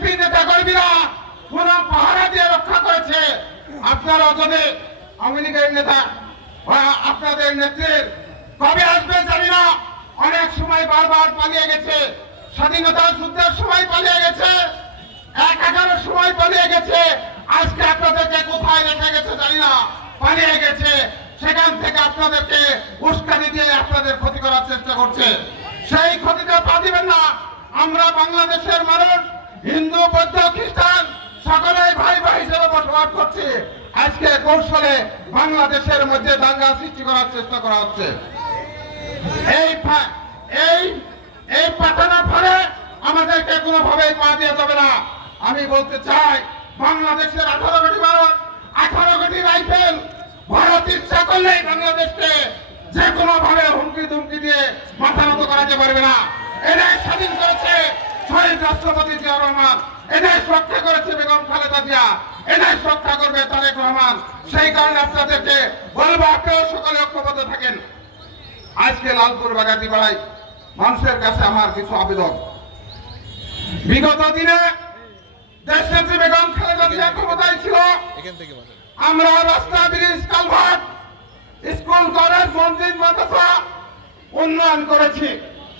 BNP নেতা কর্মীরা কোন পাহারা দিয়ে রক্ষা করেছে। আপনারা যদি আওয়ামী লীগের নেতা আপনাদের নেত্রীর কবে আসবে জানি না, অনেক সময় বারবার পালিয়ে গেছে, স্বাধীনতা যুদ্ধের সময় পালিয়ে গেছে, 11 সময় পালিয়ে গেছে, আজকে আপনাদেরকে কোথায় রেখে গেছে জানি না, পালিয়ে গেছে। সেখান থেকে আপনাদেরকে উস্কানি দিয়ে আপনাদের ক্ষতি করার চেষ্টা করছে। সেই ক্ষতিটা পা দিবেন না। আমরা বাংলাদেশের মানুষ, হিন্দু বৌদ্ধ খ্রিস্টান সকলেই ভাই ভাই হিসেবে বসবাস করছি। আজকে কৌশলে বাংলাদেশের মধ্যে দাঙ্গা সৃষ্টি করার চেষ্টা করা হচ্ছে। এই পাঠানো ফলে আমাদেরকে কোনোভাবেই পা দিয়ে যাবে না। আমি বলতে চাই, বাংলাদেশের 18 কোটি মানুষ, 18 কোটি রাইফেল, ভারত ইচ্ছা করলেই বাংলাদেশকে যে কোনো ভাবে হুমকি ধুমকি দিয়ে মাথা নত করাতে পারবে না। এটাই স্বাধীন করেছে শহীদ রাষ্ট্রপতি জিয়াউর রহমান, এটাই রক্ষা করেছে বেগম খালেদা জিয়া, এটাই রক্ষা করবে তারেক রহমান। সেই কারণে আপনাদেরকে বলবো, আপনারা সকলে ঐক্যবদ্ধ থাকেন। আজকে লালপুর বাগাতিপাড়ায় মানুষের কাছে আমার কিছু আবেদন। বিগত দিনে দেশনেত্রী বেগম খালেদা জিয়া ক্ষমতায় ছিল, আমরা রাস্তা, ব্রিজ, কালভার্ট, স্কুল, কলেজ, মসজিদ, মাদ্রাসা উন্নয়ন করেছি।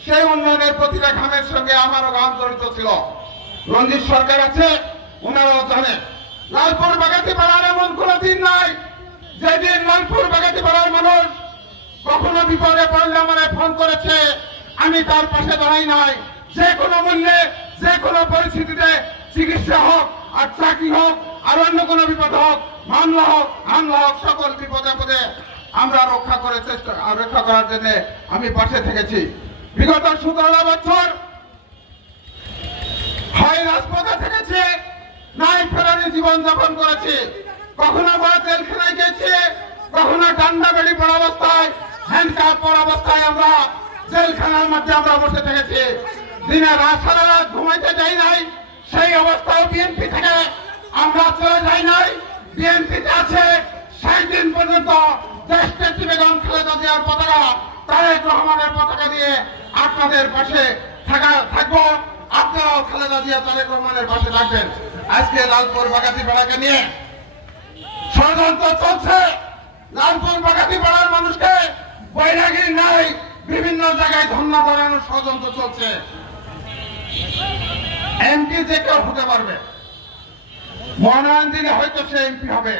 সেই উন্নয়নের প্রতিটা ঘামের সঙ্গে আমারও গান জড়িত ছিল। রঞ্জিত সরকার আছে, ওনারাও জানে। লালপুর বাগাতিপাড়ার এমন কোন দিন নাই যেদিন লালপুর বাগাতিপাড়ার মানুষ কখনো বিপদে পড়লে আমারে ফোন করেছে, আমি তার পাশে দাঁড়াই নাই। যে কোনো মূল্যে, যে কোনো পরিস্থিতিতে, চিকিৎসা হোক আর চাকরি হোক আর অন্য কোনো বিপদ হোক, মামলা হোক, হামলা হোক, সকল বিপদে পদে আমরা রক্ষা করার জন্য আমি পাশে থেকেছি। বিগত 17 বছর হয় রাজপথে থেকেছি, নাই ফেরানি জীবন যাপন করেছি। কখনো বা জেলখানায় গেছি, কখনো ডান্ডা বেড়ি পড়া অবস্থায়, হ্যান্ডকাপ পড়া অবস্থায় আমরা জেলখানার মধ্যে আমরা বসে থেকেছি। দিনে সারা রাত ঘুমাইতে যাই নাই। সেই অবস্থায় বিএনপি থেকে আমরা চলে যাই নাই। বিএনপিতে আছে 60 দিন পর্যন্ত দেশনেত্রী বেগম খালেদা জিয়ার পতাকা, তারেক রহমানের পতাকা দিয়ে আপনাদের পাশে থাকবো। আপনারাও খালেদা জিয়া, তারেক রহমানের পাশে থাকবেন। আজকে লালপুর বাগাতিপাড়াকে নিয়ে ষড়যন্ত্র চলছে। লালপুর বাগাতিপাড়ার মানুষকে বৈরাগী নাই, বিভিন্ন জায়গায় ধর্ণা ধরানোর ষড়যন্ত্র চলছে। এমপি যে কেউ হতে পারবে, মনোনয়ন দিলে হয়তো সে এমপি হবে,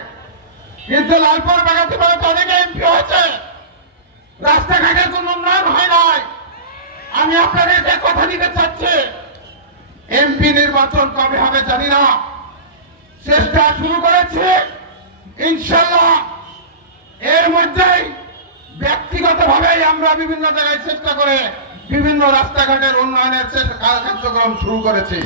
কিন্তু লালপুর বাগাতিপাড়াতে অনেকে এমপি হয়েছে, রাস্তাঘাটের কোন উন্নয়ন হয় নাই। আমি আপনাদেরকে কথা দিতে চাচ্ছি, এমপি নির্বাচন কবে হবে জানি না, চেষ্টা শুরু করেছে। ইনশাল্লাহ এর মধ্যেই ব্যক্তিগতভাবেই আমরা বিভিন্ন জায়গায় চেষ্টা করে বিভিন্ন রাস্তাঘাটের উন্নয়নের কার্যক্রম শুরু করেছি।